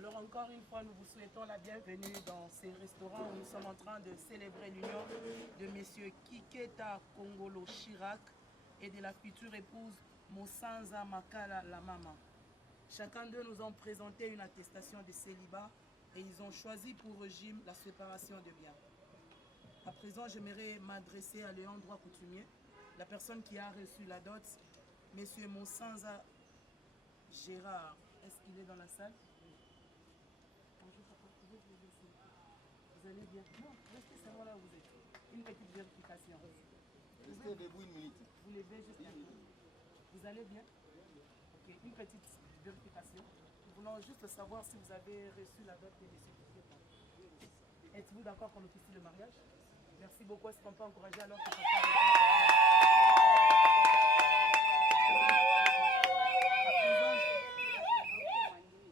Alors encore une fois, nous vous souhaitons la bienvenue dans ces restaurants où nous sommes en train de célébrer l'union de messieurs Kiketa Kongolo Chirac et de la future épouse Mosanza Makala Lamama. Chacun d'eux nous ont présenté une attestation de célibat et ils ont choisi pour régime la séparation de biens. À présent, j'aimerais m'adresser à Léon Droit Coutumier, la personne qui a reçu la dot, monsieur Mosanza Gérard. Est-ce qu'il est dans la salle? Bonjour papa, pouvez vous laisser? Vous allez bien? Non, restez seulement là où vous êtes. Une petite vérification. Restez debout une minute. Vous levez juste un peu. Vous allez bien? Ok, une petite vérification. Nous voulons juste savoir si vous avez reçu la dot de M. Kiketa. Êtes-vous d'accord pour officier le mariage? Merci beaucoup. Est-ce qu'on peut encourager alors que papa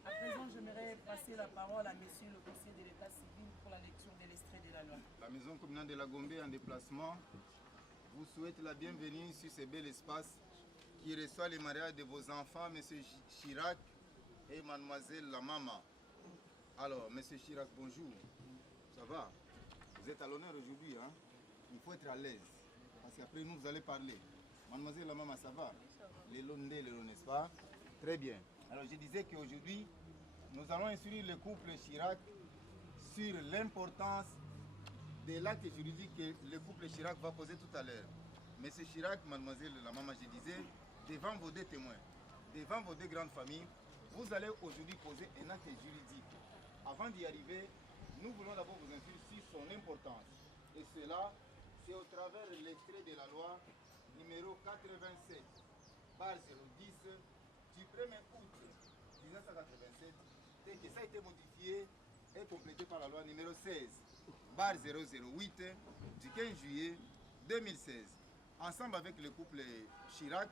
À présent, j'aimerais passer la parole à monsieur l'officier de l'état civil pour la lecture de l'extrait de la loi. La maison communale de la Gombe en déplacement vous souhaite la bienvenue sur ce bel espace qui reçoit le mariage de vos enfants, M. Chirac et mademoiselle Lamama. Alors, M. Chirac, bonjour. Ça va? Vous êtes à l'honneur aujourd'hui, hein? Il faut être à l'aise. Parce qu'après nous, vous allez parler. Mademoiselle Lamama, ça va? Les londés, n'est-ce pas? Très bien. Alors, je disais qu'aujourd'hui, nous allons instruire le couple Chirac sur l'importance de l'acte juridique que le couple Chirac va poser tout à l'heure. Monsieur Chirac, mademoiselle Lamama, je disais, devant vos deux témoins, devant vos deux grandes familles, vous allez aujourd'hui poser un acte juridique. Avant d'y arriver, nous voulons d'abord vous instruire sur son importance. Et cela, c'est au travers de l'extrait de la loi numéro 87, barre 010, du 1er août 1987, tel que ça a été modifié et complété par la loi numéro 16, barre 008, du 15 juillet 2016. Ensemble avec le couple Chirac,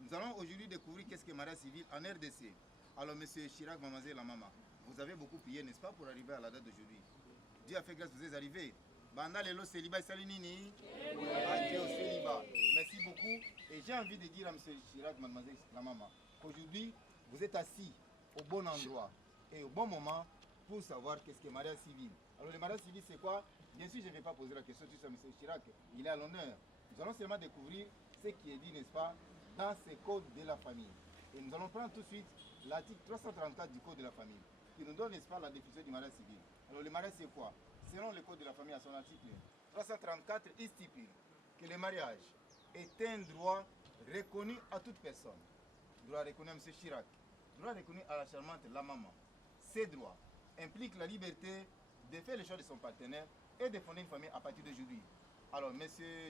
nous allons aujourd'hui découvrir qu'est-ce que mariage civil en RDC. Alors, monsieur Chirac, mademoiselle la maman, vous avez beaucoup prié, n'est-ce pas, pour arriver à la date d'aujourd'hui? Dieu a fait grâce, vous êtes arrivés. Banda lelo célibat salinini. Adieu au célibat. Merci beaucoup. Et j'ai envie de dire à monsieur Chirac, mademoiselle la maman, qu'aujourd'hui, vous êtes assis au bon endroit et au bon moment pour savoir qu'est-ce que mariage civil. Alors, le mariage civil, c'est quoi? Bien sûr, je ne vais pas poser la question sur monsieur Chirac. Il est à l'honneur. Nous allons seulement découvrir ce qui est dit, n'est-ce pas, dans ces codes de la famille. Et nous allons prendre tout de suite l'article 334 du code de la famille, qui nous donne, n'est-ce pas, la définition du mariage civil. Alors le mariage, c'est quoi? Selon le code de la famille, à son article 334, il stipule que le mariage est un droit reconnu à toute personne. Droit reconnu à M. Chirac, droit reconnu à la charmante la maman. Ces droits impliquent la liberté de faire le choix de son partenaire et de fonder une famille à partir d'aujourd'hui. Alors, M.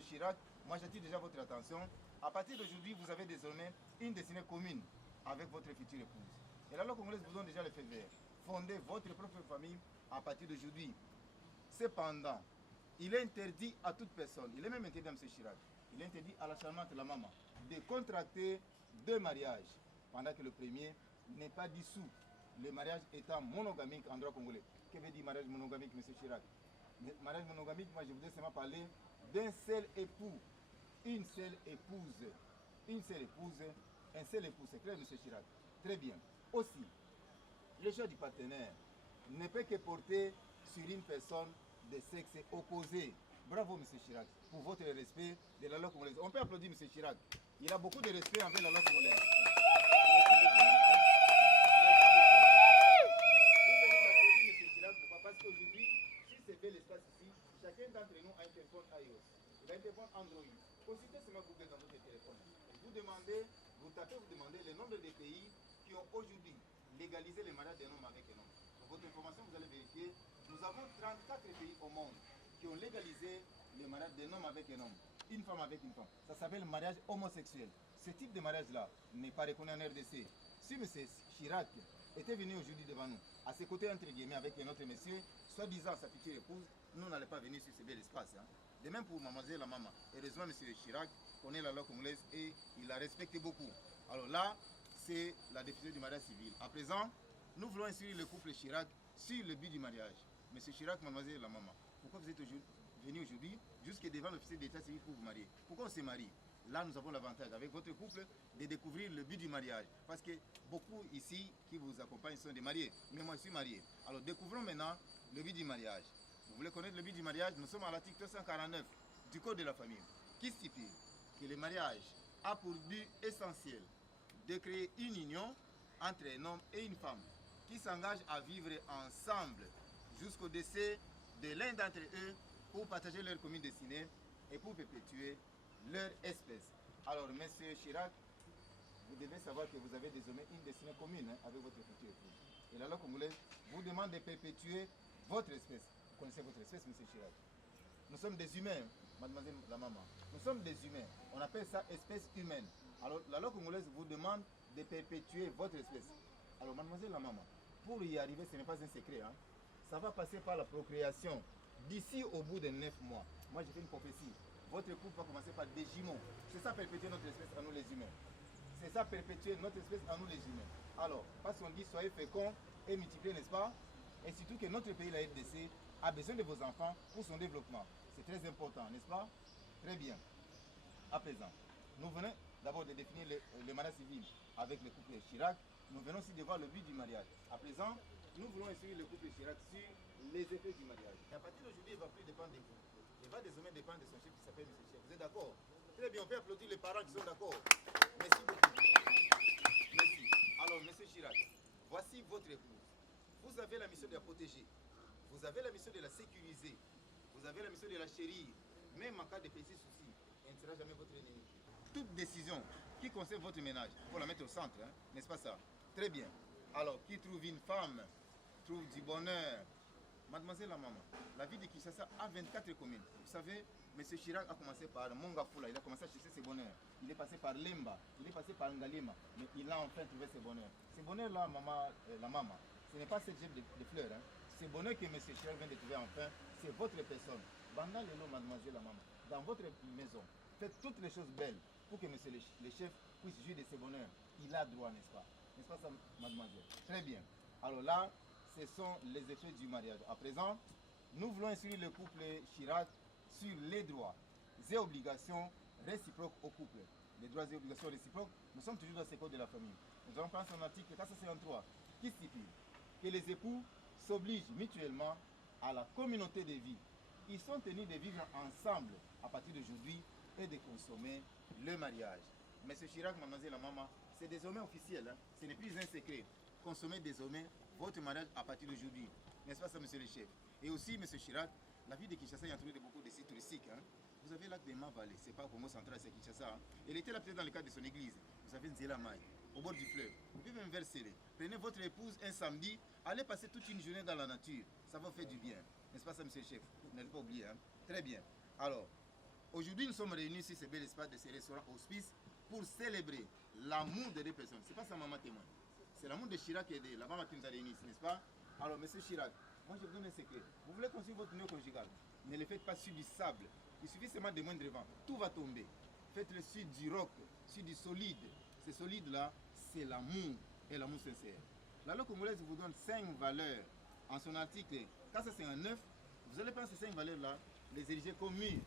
Chirac, moi j'attire déjà votre attention. À partir d'aujourd'hui, vous avez désormais une destinée commune avec votre future épouse. Et la loi congolaise vous donne déjà le feu vert. Fondez votre propre famille à partir d'aujourd'hui. Cependant, il est interdit à toute personne, il est même interdit à M. Chirac, il est interdit à la charmante la maman de contracter deux mariages pendant que le premier n'est pas dissous. Le mariage étant monogamique en droit congolais. Que veut dire mariage monogamique, M. Chirac? Mariage monogamique, moi je voudrais seulement parler d'un seul époux, une seule épouse, un seul époux, c'est clair, M. Chirac? Très bien. Aussi, le choix du partenaire ne peut que porter sur une personne de sexe opposé. Bravo, M. Chirac, pour votre respect de la loi congolaise. On peut applaudir M. Chirac. Il a beaucoup de respect envers la loi congolaise. Parce qu'aujourd'hui, si c'est bel espace ici, chacun d'entre nous a un téléphone iOS. Il a un téléphone Android. Consultez seulement Google dans votre téléphone. Vous tapez, vous demandez le nombre de pays qui ont aujourd'hui légalisé les mariages d'un homme avec un homme. Pour votre information, vous allez vérifier, nous avons 34 pays au monde qui ont légalisé le mariage d'un homme avec un homme, une femme avec une femme. Ça s'appelle le mariage homosexuel. Ce type de mariage-là n'est pas reconnu en RDC. Si M. Chirac était venu aujourd'hui devant nous, à ses côtés, entre guillemets, avec un autre monsieur, soi-disant sa future épouse, nous n'allons pas venir sur ce bel espace. Hein. De même pour mademoiselle la maman. Heureusement, M. Chirac connaît la loi congolaise et il la respecte beaucoup. Alors là, c'est la définition du mariage civil. À présent, nous voulons instruire le couple Chirac sur le but du mariage. M. Chirac, mademoiselle la maman, pourquoi vous êtes venu aujourd'hui jusque devant l'officier d'état civil pour vous marier? Pourquoi on se marie? là nous avons l'avantage avec votre couple de découvrir le but du mariage. Parce que beaucoup ici qui vous accompagnent sont des mariés, mais moi je suis marié. Alors découvrons maintenant le but du mariage. Vous voulez connaître le but du mariage? Nous sommes à l'article 349 du Code de la famille qui stipule que le mariage a pour but essentiel de créer une union entre un homme et une femme qui s'engagent à vivre ensemble jusqu'au décès de l'un d'entre eux pour partager leur commune destinée et pour perpétuer leur espèce. Alors, Monsieur Chirac, vous devez savoir que vous avez désormais une destinée commune avec votre futur époux. Et la loi congolaise vous demande de perpétuer votre espèce. Vous connaissez votre espèce, Monsieur Chirac? Nous sommes des humains, mademoiselle la maman. Nous sommes des humains. On appelle ça espèce humaine. Alors, la loi congolaise vous demande de perpétuer votre espèce. Alors, mademoiselle la maman, pour y arriver, ce n'est pas un secret. Hein? Ça va passer par la procréation. D'ici au bout de 9 mois, moi j'ai fait une prophétie. Votre couple va commencer par des jumeaux. C'est ça perpétuer notre espèce à nous les humains. C'est ça perpétuer notre espèce à nous les humains. Alors, parce qu'on dit soyez féconds et multipliez, n'est-ce pas? Et surtout que notre pays, la RDC, a besoin de vos enfants pour son développement. C'est très important, n'est-ce pas? Très bien. À présent, nous venons d'abord de définir le mariage civil avec le couple Chirac. Nous venons aussi de voir le but du mariage. À présent, nous voulons instruire le couple Chirac sur les effets du mariage. Et à partir d'aujourd'hui, il ne va plus dépendre de vous. Il va désormais dépendre de son chef qui s'appelle M. Chef. Vous êtes d'accord? Très bien, on peut applaudir les parents qui sont d'accord. Merci beaucoup. Merci. Alors, M. Chirac, voici votre épouse. Vous avez la mission de la protéger. Vous avez la mission de la sécuriser. Vous avez la mission de la chérir. Même en cas de petits soucis, elle ne sera jamais votre ennemi. Toute décision qui concerne votre ménage, il faut la mettre au centre, hein? N'est-ce pas ça? Très bien. Alors, qui trouve une femme, trouve du bonheur. Mademoiselle la maman, la ville de Kinshasa a 24 communes. Vous savez, M. Chirac a commencé par Mongafula, il a commencé à chercher ses bonheurs. Il est passé par Lemba, il est passé par Ngalima, mais il a enfin trouvé ses bonheurs. Ces bonheurs-là, la maman, ce n'est pas cette gemme de fleurs. Hein. Ces bonheurs que M. Chirac vient de trouver enfin, c'est votre personne. Banda Lelo, mademoiselle la maman, dans votre maison, faites toutes les choses belles pour que M. le chef puisse jouir de ses bonheurs. Il a droit, n'est-ce pas? N'est-ce pas ça, mademoiselle? Très bien. Alors là, ce sont les effets du mariage. À présent, nous voulons instruire le couple Chirac sur les droits et obligations réciproques au couple. Les droits et obligations réciproques, nous sommes toujours dans ce code de la famille. Nous allons prendre son article 453 qui stipule que les époux s'obligent mutuellement à la communauté de vie. Ils sont tenus de vivre ensemble à partir d'aujourd'hui et de consommer le mariage. Monsieur Chirac, mademoiselle la maman, c'est désormais officiel. Hein? Ce n'est plus un secret. Consommez désormais votre mariage à partir d'aujourd'hui. N'est-ce pas ça, monsieur le chef? Et aussi, monsieur Chirac, la ville de Kinshasa a trouvé beaucoup de sites touristiques. Hein? Vous avez l'acte de Mavale, c'est pas au Congo central, c'est Kinshasa. Hein? Elle était là peut-être dans le cadre de son église. Vous avez Nzela Maï, au bord du fleuve. Vous pouvez même verser. Prenez votre épouse un samedi, allez passer toute une journée dans la nature. Ça va faire du bien. N'est-ce pas ça, monsieur le chef? Vous n'allez pas oublier. Hein? Très bien. Alors, aujourd'hui, nous sommes réunis sur ce bel espace de ce restaurant Hospice pour célébrer l'amour des deux personnes. C'est pas sa maman témoin. C'est l'amour de Chirac et de la maman qui nous a réunis, n'est-ce pas? Alors, monsieur Chirac, moi je vous donne un secret. Vous voulez construire votre union conjugale, ne le faites pas sur du sable. Il suffit seulement de moindre vent. Tout va tomber. Faites-le sur du roc, sur du solide. Ce solide-là, c'est l'amour et l'amour sincère. La loi congolaise vous donne 5 valeurs en son article 459. Vous allez prendre ces 5 valeurs-là, les ériger comme murs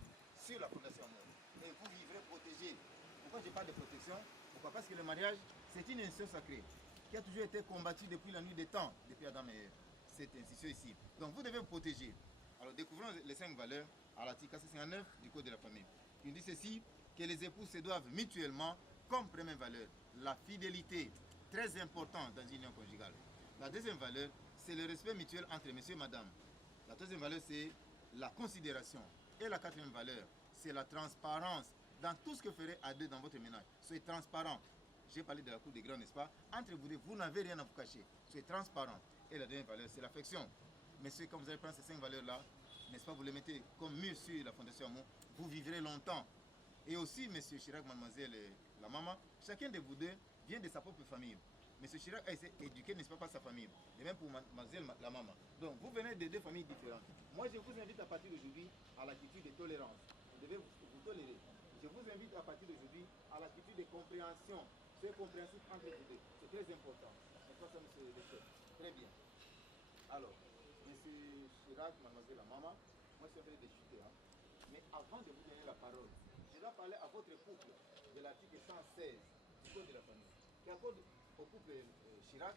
sur la fondation amour. Et vous vivrez protégé. Pourquoi je parle de protection? Pourquoi? Parce que le mariage, c'est une institution sacrée qui a toujours été combattue depuis la nuit des temps, depuis Adam et Ève. Cette institution ici. Donc vous devez vous protéger. Alors découvrons les 5 valeurs à l'article 459 du Code de la famille. Il dit ceci, que les époux se doivent mutuellement comme première valeur la fidélité, très importante dans une union conjugale. La deuxième valeur, c'est le respect mutuel entre monsieur et madame. La troisième valeur, c'est la considération. Et la quatrième valeur, c'est la transparence dans tout ce que vous ferez à deux dans votre ménage. Soyez transparent. J'ai parlé de la cour des grands, n'est-ce pas? Entre vous deux, vous n'avez rien à vous cacher. Soyez transparent. Et la dernière valeur, c'est l'affection. Messieurs, quand vous allez prendre ces 5 valeurs-là, n'est-ce pas, vous les mettez comme mur sur la fondation amour, vous vivrez longtemps. Et aussi, monsieur Chirac, mademoiselle et la maman, chacun de vous deux vient de sa propre famille. Monsieur Chirac a été éduqué, n'est-ce pas, par sa famille. Et même pour mademoiselle, la maman. Donc, vous venez de 2 familles différentes. Moi, je vous invite à partir d'aujourd'hui à l'attitude de tolérance. Vous devez vous tolérer. Je vous invite à partir d'aujourd'hui à l'attitude de compréhension. C'est compréhensif entre vous deux. C'est très important. C'est pas ça, monsieur le chef. Très bien. Alors, monsieur Chirac, mademoiselle la maman, moi je suis en train de chuter. Hein. Mais avant de vous donner la parole, je dois parler à votre couple de l'article 116 du Code de la famille, qui accorde au couple Chirac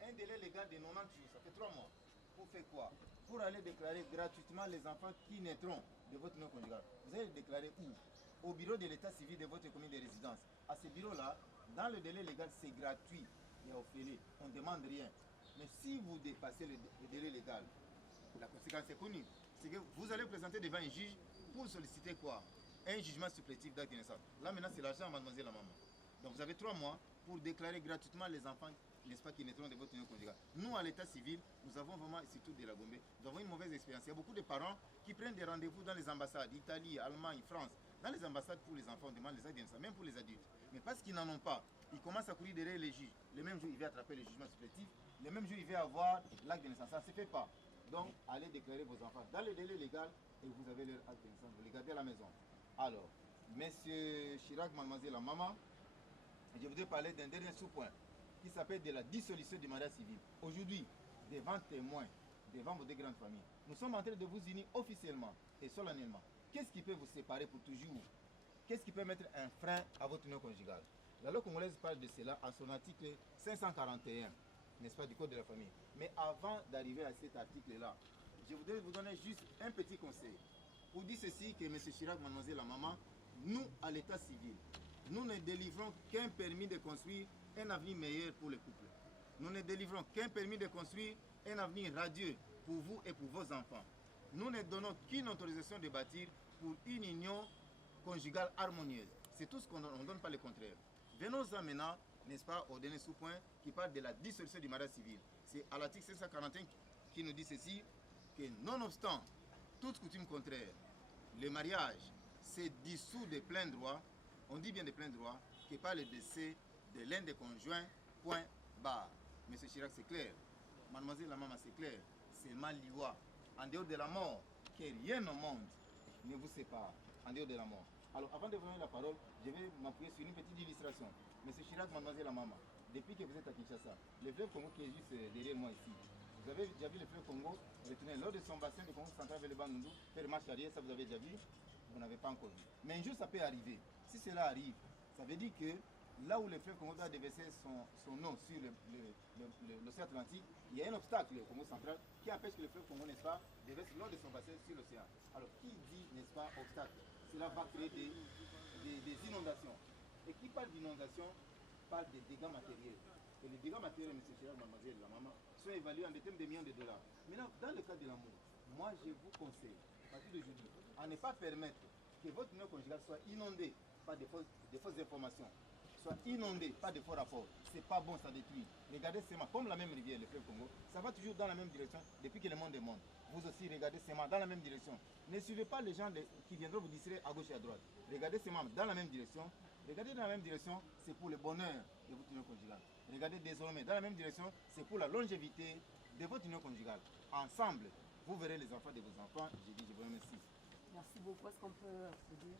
un délai légal de 90 jours, ça fait 3 mois. Pour faire quoi? Pour aller déclarer gratuitement les enfants qui naîtront de votre union conjugale. Vous allez le déclarer où? Au bureau de l'état civil de votre commune de résidence. À ce bureau-là, dans le délai légal, c'est gratuit. Il y a offert, on ne demande rien. Mais si vous dépassez le délai légal, la conséquence est connue. C'est que vous allez présenter devant un juge pour solliciter quoi? Un jugement supplétif d'acte de naissance. Là maintenant, c'est l'argent, mademoiselle la maman. Donc vous avez 3 mois pour déclarer gratuitement les enfants, n'est-ce pas, qui naîtront de votre union conjugale. Nous, à l'état civil, nous avons vraiment, surtout de la Gombe, nous avons une mauvaise expérience. Il y a beaucoup de parents qui prennent des rendez-vous dans les ambassades, Italie, Allemagne, France. Dans les ambassades pour les enfants, on demande les actes de naissance, même pour les adultes. Mais parce qu'ils n'en ont pas, ils commencent à courir derrière les juges. Le même jour, il va attraper le jugement supplétif. Le même jour, il va avoir l'acte de naissance. Ça ne se fait pas. Donc, allez déclarer vos enfants dans le délai légal et vous avez leur acte de naissance. Vous les gardez à la maison. Alors, Monsieur Chirac, mademoiselle la maman, je voudrais parler d'un dernier sous-point qui s'appelle de la dissolution du mariage civil. Aujourd'hui, devant témoins, devant vos deux grandes familles, nous sommes en train de vous unir officiellement et solennellement. Qu'est-ce qui peut vous séparer pour toujours? Qu'est-ce qui peut mettre un frein à votre union conjugale? La loi congolaise parle de cela en son article 541, n'est-ce pas, du Code de la famille. Mais avant d'arriver à cet article-là, je voudrais vous donner juste un petit conseil. Pour dire ceci, que M. Chirac, mademoiselle la maman, nous, à l'état civil, nous ne délivrons qu'un permis de construire un avenir meilleur pour le couple. Nous ne délivrons qu'un permis de construire un avenir radieux pour vous et pour vos enfants. Nous ne donnons qu'une autorisation de bâtir pour une union conjugale harmonieuse. C'est tout ce qu'on donne, on ne donne pas le contraire. Venons-en maintenant, n'est-ce pas, au dernier sous-point qui parle de la dissolution du mariage civil. C'est à l'article 541 qui nous dit ceci, que nonobstant toute coutume contraire, le mariage s'est dissous de plein droit, on dit bien de plein droit, que par le décès de l'un des conjoints, point barre. Monsieur Chirac, c'est clair. Mademoiselle la maman, c'est clair. C'est Maliwa. En dehors de la mort, que rien au monde ne vous sépare. En dehors de la mort. Alors, avant de vous donner la parole, je vais m'appuyer sur une petite illustration. Monsieur Chirac, mademoiselle la maman, depuis que vous êtes à Kinshasa, le fleuve Congo qui est juste derrière moi ici, vous avez déjà vu le fleuve Congo retourner lors de son bassin de Congo central vers le Bandundu, faire marche arrière, ça vous avez déjà vu? Vous n'avez pas encore vu. Mais un jour, ça peut arriver. Si cela arrive, ça veut dire que là où le fleuve Congo doit déverser son eau sur l'océan Atlantique, il y a un obstacle au Congo central qui empêche que le fleuve Congo, n'est-ce pas, déverse l'eau de son bassin sur l'océan. Alors, qui dit, n'est-ce pas, obstacle? Cela va créer des inondations. Et qui parle d'inondation parle des dégâts matériels. Et les dégâts matériels, M. Chirac, mademoiselle, la maman, sont évalués en des termes de millions de dollars. Maintenant, dans le cas de l'amour, moi je vous conseille, à partir d'aujourd'hui, à ne pas permettre que votre union conjugale soit inondée par des fausses informations, soit inondée par de faux rapports. C'est pas bon, ça détruit. Regardez Sema, comme la même rivière, le fleuve Congo, ça va toujours dans la même direction depuis que le monde est monde. Vous aussi, regardez Sema dans la même direction. Ne suivez pas les gens qui viendront vous distraire à gauche et à droite. Regardez Sema dans la même direction. Regardez dans la même direction, c'est pour le bonheur de votre union conjugale. Regardez désormais dans la même direction, c'est pour la longévité de votre union conjugale. Ensemble, vous verrez les enfants de vos enfants. Je dis, je vous remercie. Merci beaucoup. Est-ce qu'on peut applaudir?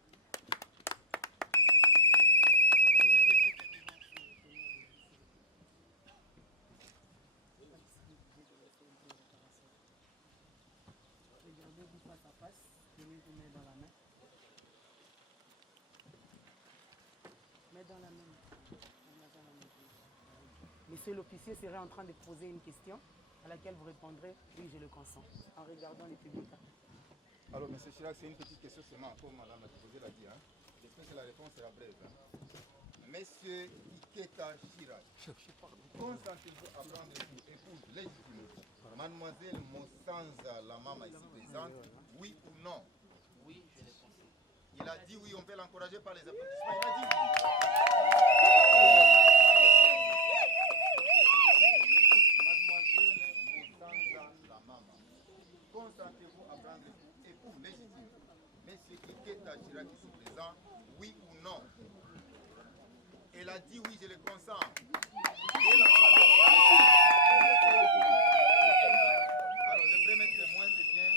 Regardez-vous face à face. Tenez vos mains dans la main. Main dans la main. Monsieur l'officier serait en train de poser une question à laquelle vous répondrez oui, je le consens, en regardant le public. Alors, M. Chirac, c'est une petite question seulement, comme Mme la déposée l'a dit. J'espère que la réponse sera brève. Monsieur Iketa Chirac, consentez-vous à prendre pour épouse légitime Mademoiselle Mossanza, la maman ici présente, oui ou non? Oui, je le conseille. Il a dit oui, on peut l'encourager par les applaudissements. Il a dit oui. Consentez-vous à prendre pour époux légitime Monsieur Kiketa Chirac ici présent, oui ou non? Elle a dit oui, je le consens. Alors, le premier témoin, c'est bien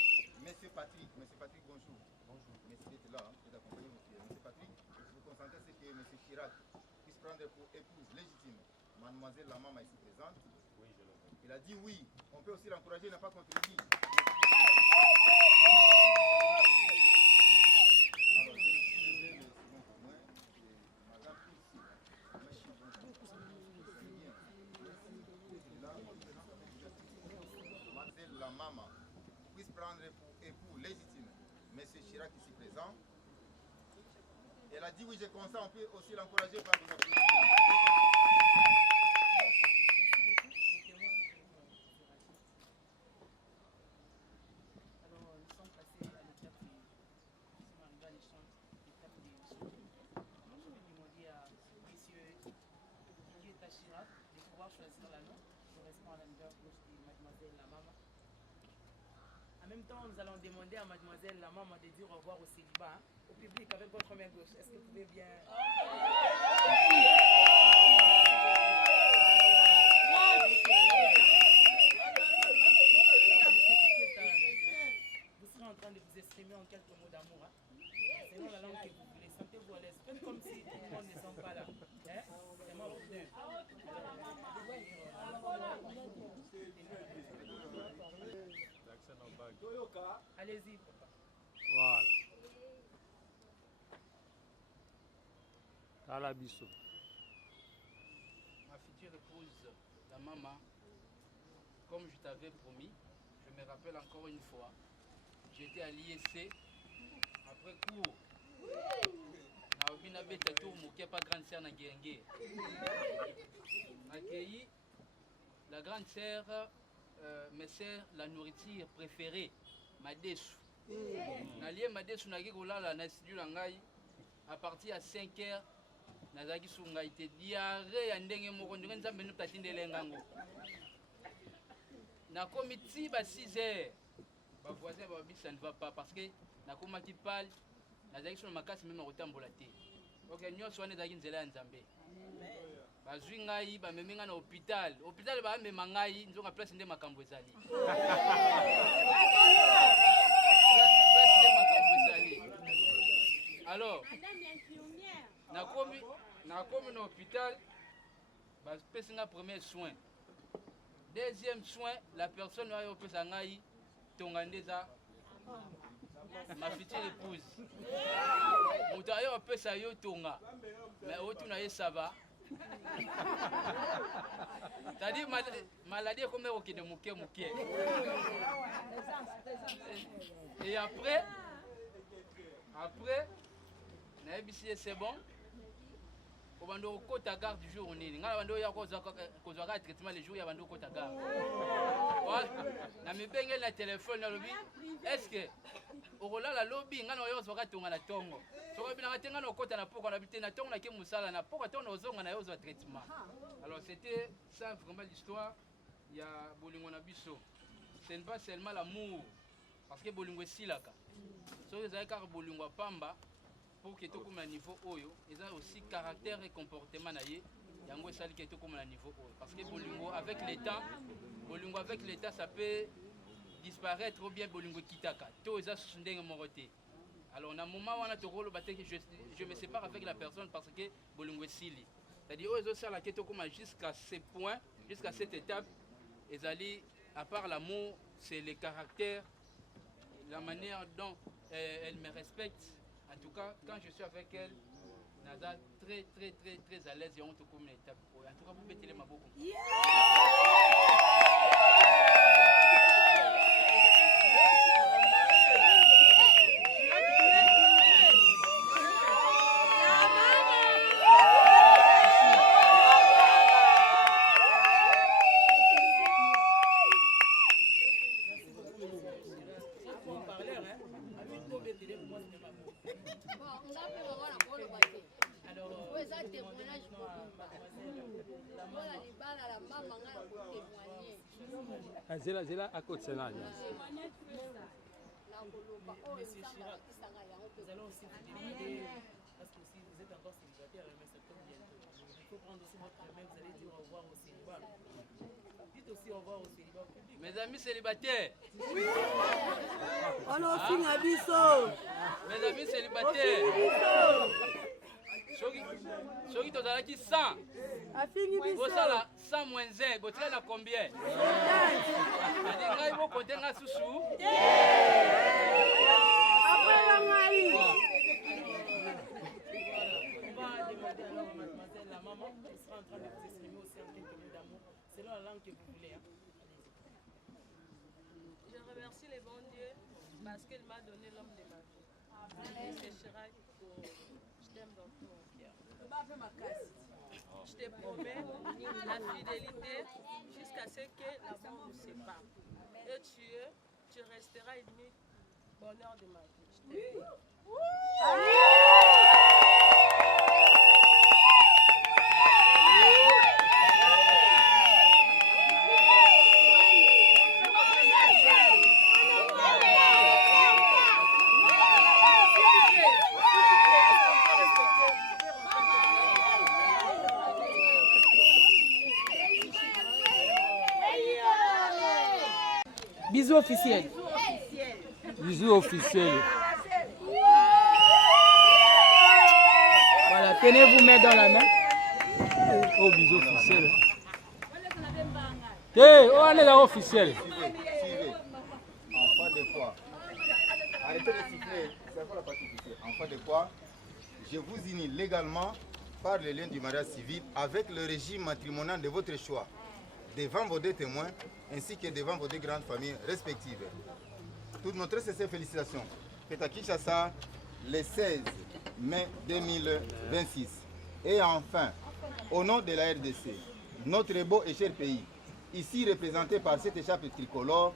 Monsieur Patrick. Monsieur Patrick, bonjour. Bonjour. Merci d'être là, d'accompagner votre fille. Monsieur Patrick, vous consentez à ce que Monsieur Chirac puisse prendre pour épouse légitime Mademoiselle la maman ici présente? Oui, je le veux. Il a dit oui. On peut aussi l'encourager, il n'a pas contredit. Alors, je vais le second maman, puisse prendre pour époux légitime M. Chirac ici présent. Elle a dit oui, je consens, on peut aussi l'encourager par des applaudissements. Alors, nous sommes passés à l'étape des... Nous sommes arrivés à l'étape des soins. Je vais demander à messieurs Kiketa Chirac de pouvoir choisir la note correspond à la leader gauche de mademoiselle la maman. En même temps, nous allons demander à mademoiselle la maman de dire au revoir au célibat, hein, au public avec votre main gauche. Est-ce que vous pouvez bien... Vous serez en train de vous exprimer en quelques mots d'amour. Hein? Selon la langue que vous voulez. Sentez-vous à l'aise. Faites comme si tout le monde ne sont pas là. Hein? Seulement vous deux. Allez-y, papa. Voilà. Tala biso. Ma future épouse, la maman, comme je t'avais promis, je me rappelle encore une fois, j'étais à l'ISC, après cours. Na beta tour moké pas grande sœur na Guérengué. Accueilli, la grande sœur me sert la nourriture préférée, Madesu. Nalie Madesu nagi kolala na studio na ngai à partir à 5 heures nazaki sunga ite diarrhée ya ndenge moko ndenge nzambe no tatindele ngango. Nakomi ti ba 6 heures. Ba voisin ba bi ça ne va pas parce que nakomaki pale nazaki sur makasi même kotambola te. OK nyonso wana ezaki nzela ya nzambe. Bazwi ngai bamemi ngai na hôpital bamema ngai nzonga place nde makambo ezali. Place nde makambo ezali. Alors nakomi na hôpital bapesi nga premier soin. Deuxième soin, la personne oyo opesa ngai tonga nde eza ma future épouse. Moto ayo opesa yo tonga mais otuna ye ça va. C'est-à-dire maladie comme okende moke moke. Et après naebisi c'est bon. Obando kota garde du jour nini ngala bando ya kozwa ka traitement les jours ya bando kota garde. Na mibenge na téléphone na lobi est-ce que orola la lobby ngana yo zoka tonga na tongo soka bina ngatenga na kota na poko na bité na tongo na ke musala na poko tongo ozonga na yo zo traitement. Alors c'était ça vraiment l'histoire ya bolingo na biso. Ce n'est pas seulement l'amour parce que bolingo silaka. So ezali ka bolingo pamba pour que tout comme à niveau oyo, ils ont aussi caractère et comportement naïe. Yango esali que tout comme à niveau oyo. Parce que bolingo avec le temps, ça peut disparaître ou bien bolingo kitaka. Tout ça sundenge moroté. Alors na moment où on a tout rôle que je me sépare avec la personne parce que bolingo sili. C'est-à-dire oyo ça la que tout comme jusqu'à ce point, jusqu'à cette étape, ils allaient à part l'amour, c'est le caractère, la manière dont elle me respecte. En tout cas, quand je suis avec elle, Naza très à l'aise et on te comme une étape. En tout cas, vous mettez les maboko. Zela à côté de là. Monsieur Chirac, nous allons aussi vous demander, parce que si vous êtes encore célibataire, mais ça tombe bientôt. Il faut prendre aussi votre main, vous allez dire au revoir au célibat. Dites aussi au revoir au célibat public. Mes amis célibataires. Oui. Mes amis célibataires. Soki tozalaki 100. Bosala 100 moins 1, botia na combien? Adi ngai bokote nga susu. On va demander alors à mademoiselle la maman qui sera en train de vous exprimer aussi en quelques mots d'amour selon la langue que vous voulez. Hein. Je remercie les bons dieux parce qu'il m'a donné l'homme de ma vie. C'est Chirac, je t'aime dans tout mon cœur. Je te promets la fidélité jusqu'à ce que la mort nous sépare. Et tu resteras l'unique bonheur de ma vie. Je t'aime. Bisous officiels. Bisous officiels. Voilà, tenez-vous main dans la main. Oh, bisous officiels. Hey, on est là officiel. Suivez. Enfant de quoi? Arrêtez de siffler. C'est quoi la partie officielle? Enfant de quoi? Je vous unis légalement par le lien du mariage civil avec le régime matrimonial de votre choix, devant vos deux témoins ainsi que devant vos deux grandes familles respectives. Toutes nos très sincères félicitations. Faites à Kinshasa le 16 mai 2026. Et enfin, au nom de la RDC, notre beau et cher pays, ici représenté par cette écharpe tricolore,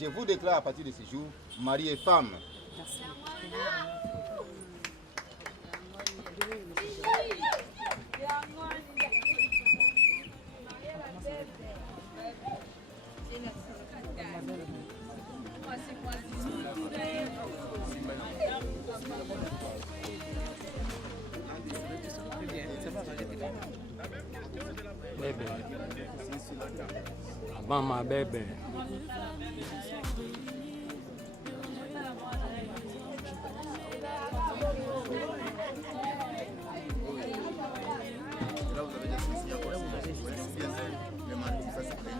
je vous déclare à partir de ce jour, mari et femme. Merci. Bébé. Maman, bébé. Là, vous avez déjà signé encore. Le mari, ça c'est plein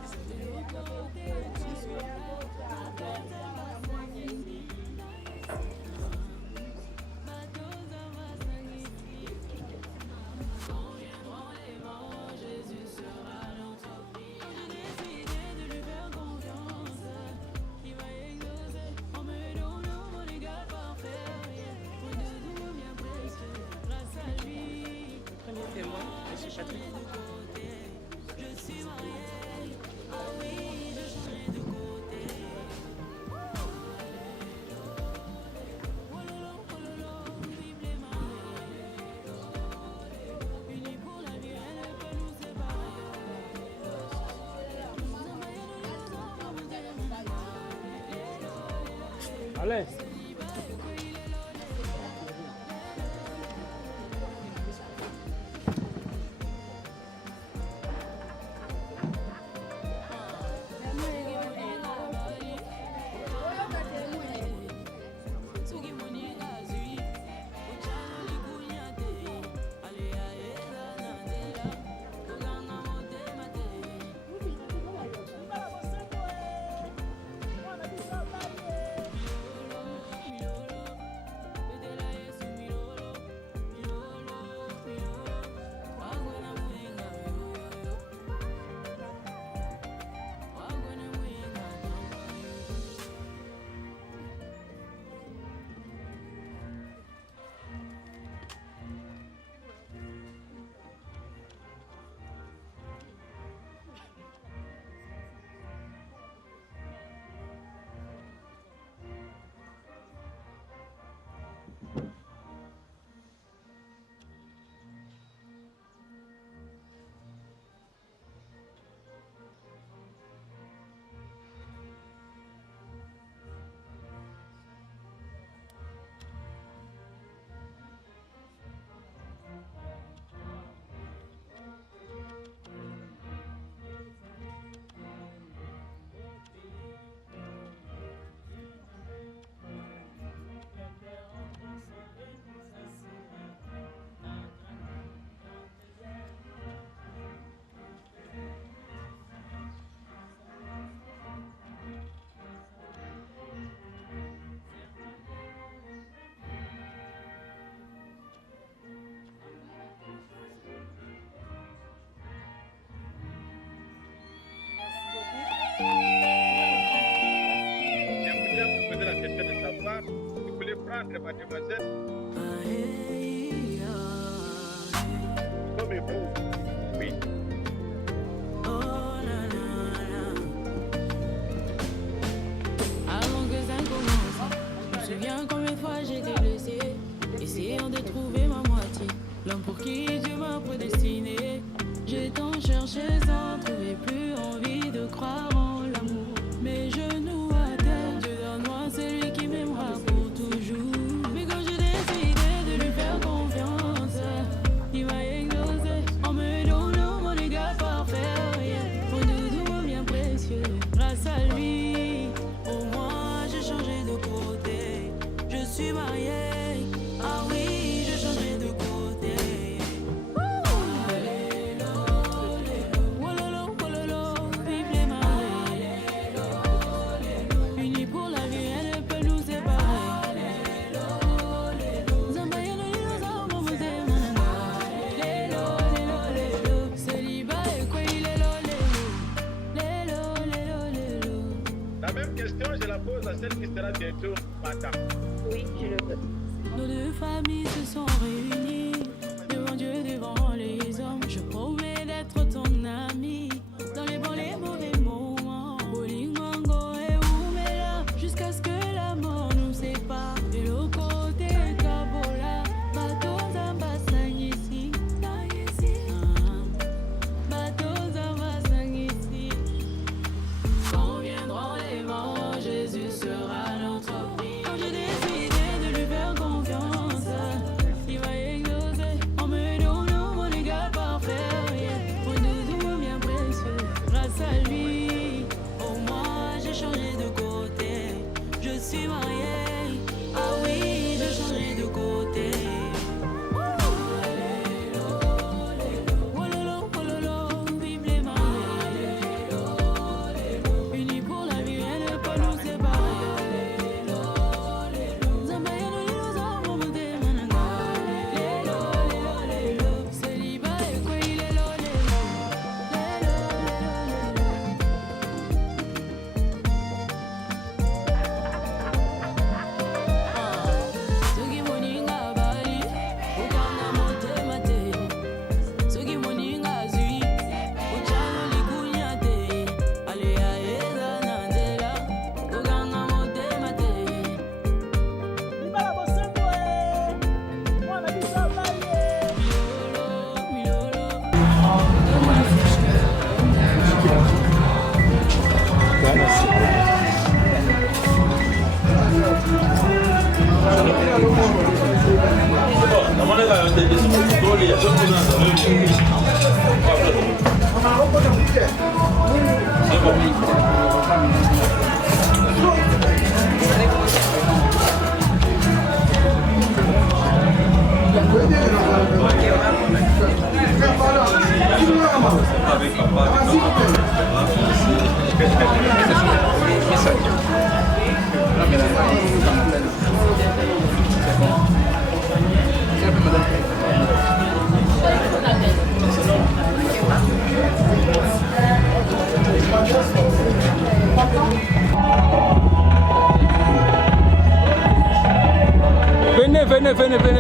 Allez. comprendre, mademoiselle. Comme époux, oui. Avant que ça commence, je me souviens combien de fois j'ai été blessée, essayant de trouver ma moitié, l'homme pour qui Dieu m'a prédestiné. J'ai tant cherché sans trouver, plus envie de croire en l'amour. Mes genoux à terre, Dieu donne-moi celui qui m'aimera pour toujours. Mais quand j'ai décidé de lui faire confiance, il m'a exaucé en me donnant mon égard parfait, yeah. Mon doudou bien précieux, grâce à lui, au moins j'ai changé de côté. Je suis mariée, ah oui, j'ai changé de côté. La même question, je la pose à celle qui sera bientôt madame. Oui, je le veux. Nos deux familles se sont réunies devant Dieu, devant les hommes. Je promets d'être ton ami dans les bons, les mauvais moments. Bolingo et Oumela, jusqu'à ce que la mort nous sépare. De l'autre côté, Kabola, bateau Zambasang ici. Bateau Zambasang ici. Quand viendront les vents, Jésus sera notre abri. Quand j'ai décidé de lui faire confiance, il m'a exaucé en me donnant mon égard parfait, yeah. Mon doudou bien précieux, grâce à lui, au moins j'ai changé de côté. Je suis mariée, ah oui, j'ai changé de côté. Vive les mariés, unis pour la vie, rien ne peut nous séparer. Zambaya no liloza momote mananga. Célibat et quoi il est là, Soki moninga bali, ukanga mote mate. Soki moninga zui, uchano likunya te. Ale aeza na nzela, ukanga mote mate.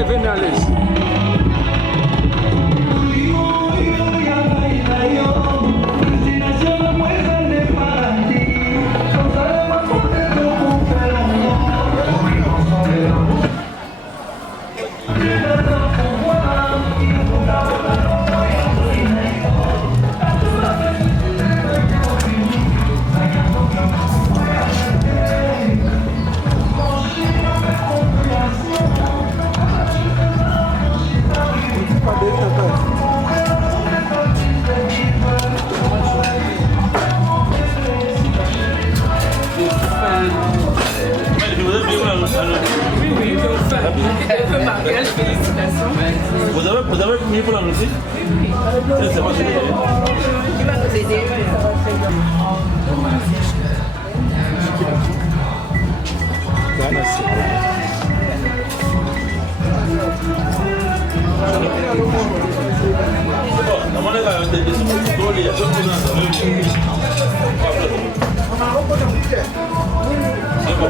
Venez, allez. Vous avez mis pour la musique? Oui. C'est pas ce que tu vas nous aider. C'est bon.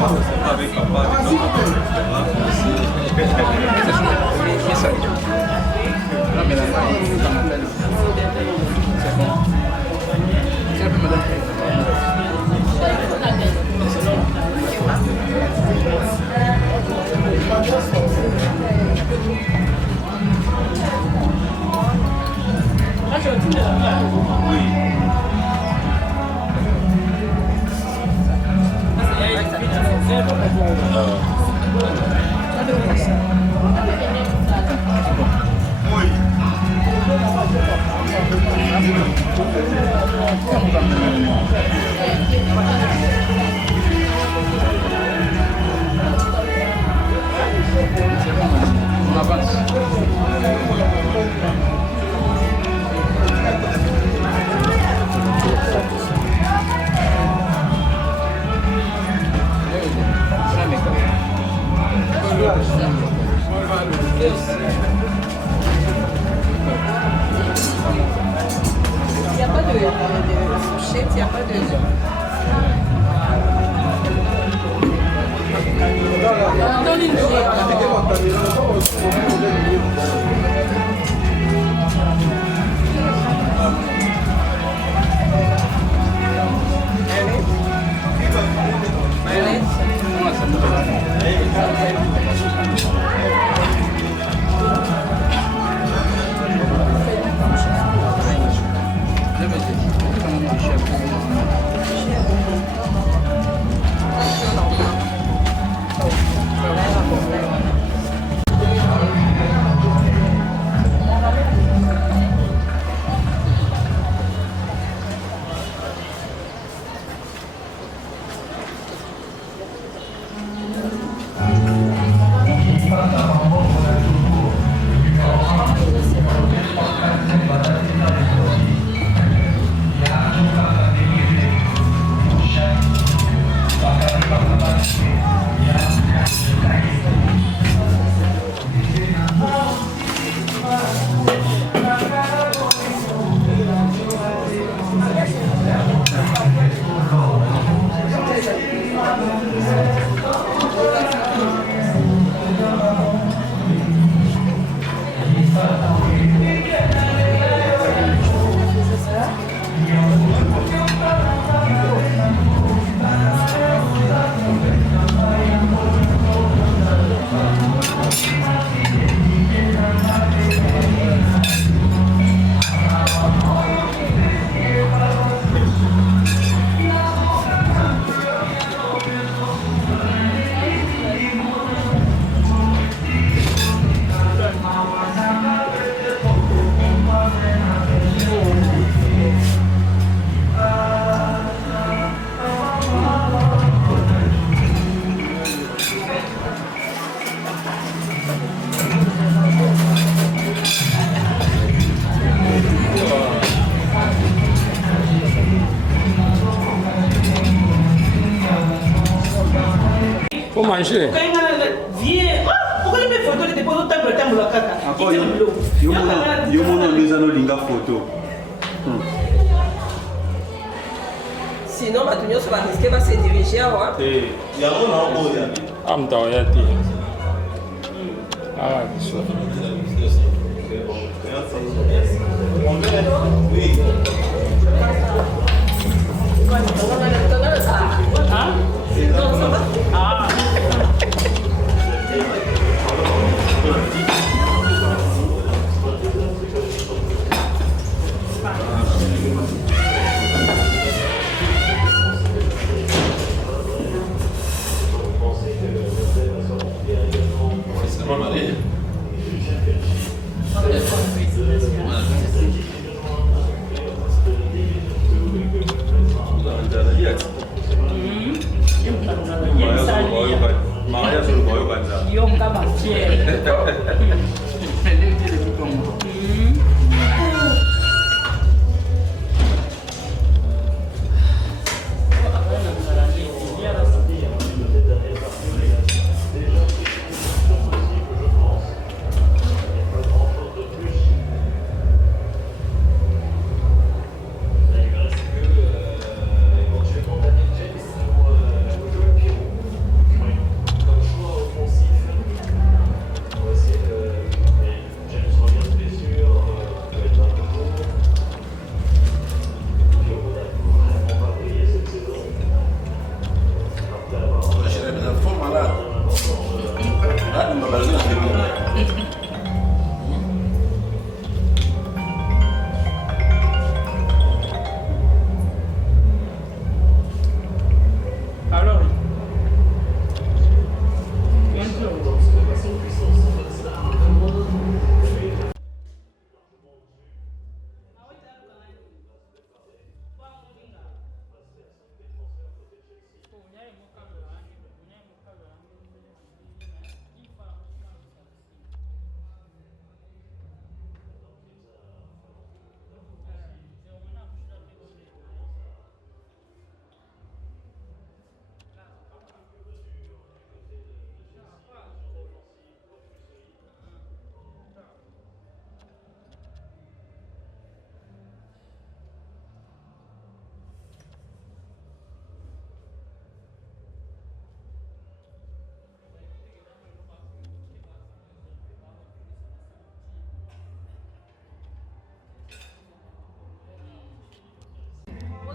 avec papa, avec maman. C'est ça. Non, mais la main, c'est bon. C'est un peu madame. On avance. Il n'y a pas de fourchette, il n'y a pas de... Donne une Faut manger. Viens. Pourquoi les photos de dépôt de temps la caca? Encore yo mona leza no linga photo. Sinon, on va risquer de se diriger à moi. Amta oyati. Ah, ça.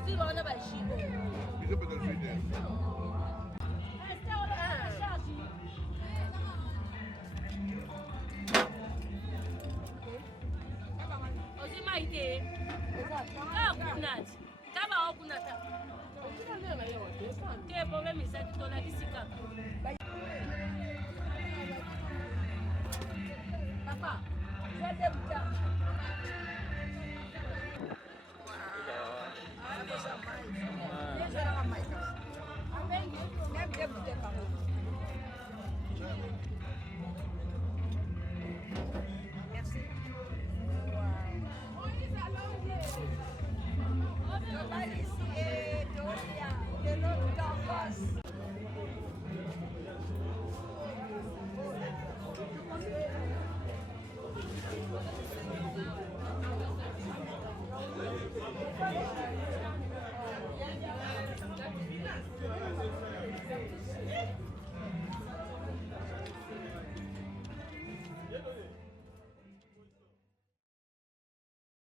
Si on a pas chibo. Bisous peut-être suite. Aussi maïté. Ah, kunat. Kaba kunata. Quel problème est ça de ton avis Papa, je t'aime.